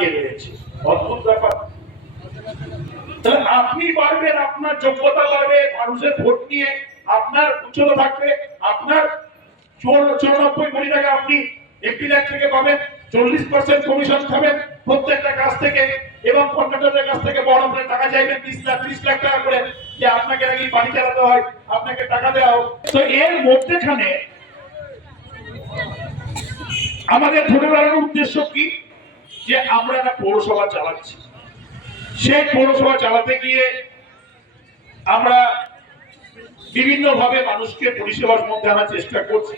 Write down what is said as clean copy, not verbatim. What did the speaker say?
দাঁড়িয়ে রয়েছে। অদ্ভুত ব্যাপার। তাহলে আপনি পারবেন, আপনার যোগ্যতা বাড়বে, মানুষের ভোট নিয়ে আপনার উচ্চতা থাকবে, আপনার 94 কোটি টাকা আপনি এমপি ল্যাব থেকে পাবেন, 40% কমিশন খাবেন প্রত্যেকটা কাজ থেকে, এবং কন্ট্রাক্টরের কাছ থেকে বড় করে টাকা চাইবেন 30 লাখ টাকা করে, যে আপনাকে নাকি বাড়ি চালাতে হয়, আপনাকে টাকা দেওয়া হোক। তো এর মধ্যেখানে আমাদের ধরে বেড়ানোর উদ্দেশ্য কি, যে আমরা একটা পৌরসভা চালাচ্ছি, সেই পৌরসভা চালাতে গিয়ে আমরা বিভিন্ন ভাবে মানুষকে পরিষেবার মধ্যে আনার চেষ্টা করছি।